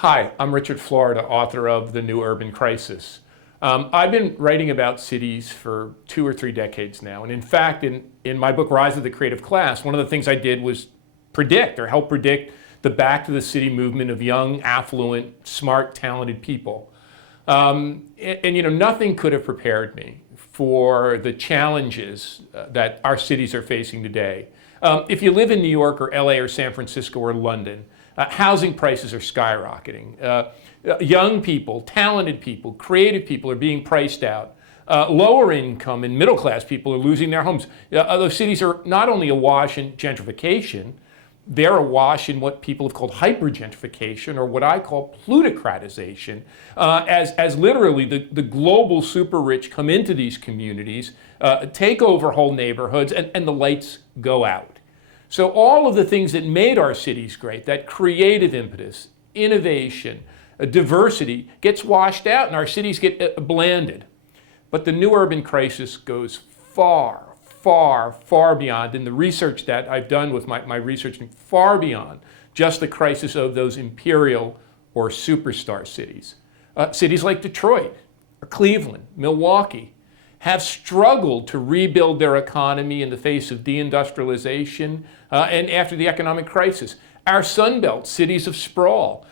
Hi, I'm Richard Florida, author of The New Urban Crisis. I've been writing about cities for 2 or 3 decades now. And in fact, in my book, Rise of the Creative Class, one of the things I did was predict or help predict the back to the city movement of young, affluent, smart, talented people. Nothing could have prepared me for the challenges that our cities are facing today. If you live in New York or LA or San Francisco or London, housing prices are skyrocketing. Young people, talented people, creative people are being priced out. Lower income and middle class people are losing their homes. Those cities are not only awash in gentrification, they're awash in what people have called hypergentrification, or what I call plutocratization, as literally the global super rich come into these communities, take over whole neighborhoods, and the lights go out. So all of the things that made our cities great, that creative impetus, innovation, diversity, gets washed out and our cities get blanded. But the new urban crisis goes far, far, far beyond, in the research that I've done with my research, far beyond just the crisis of those imperial or superstar cities. Cities like Detroit, or Cleveland, Milwaukee, have struggled to rebuild their economy in the face of deindustrialization and after the economic crisis. Our Sunbelt cities of sprawl,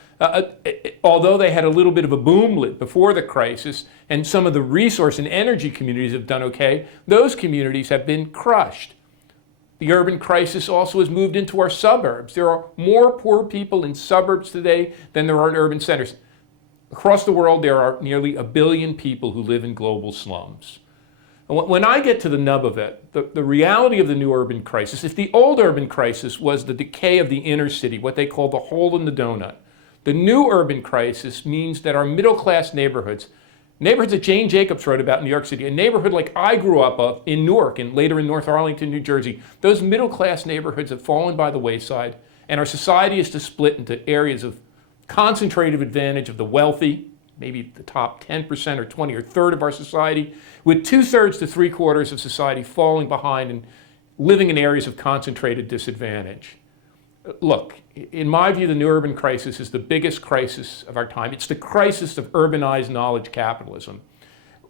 although they had a little bit of a boomlet before the crisis, and some of the resource and energy communities have done okay, those communities have been crushed. The urban crisis also has moved into our suburbs. There are more poor people in suburbs today than there are in urban centers. Across the world, there are nearly 1 billion people who live in global slums. When I get to the nub of it, the reality of the new urban crisis, if the old urban crisis was the decay of the inner city, what they call the hole in the donut, the new urban crisis means that our middle class neighborhoods that Jane Jacobs wrote about in New York City, a neighborhood like I grew up of in Newark and later in North Arlington, New Jersey, those middle class neighborhoods have fallen by the wayside, and our society is to split into areas of concentrated advantage of the wealthy, maybe the top 10% or 20 or third of our society, with 2/3 to 3/4 of society falling behind and living in areas of concentrated disadvantage. Look, in my view, the new urban crisis is the biggest crisis of our time. It's the crisis of urbanized knowledge capitalism.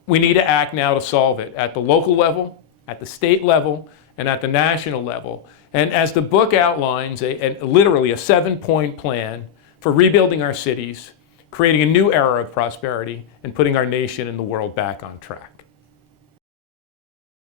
We need to act now to solve it at the local level, at the state level, and at the national level. And as the book outlines, literally a 7-point plan for rebuilding our cities, creating a new era of prosperity, and putting our nation and the world back on track.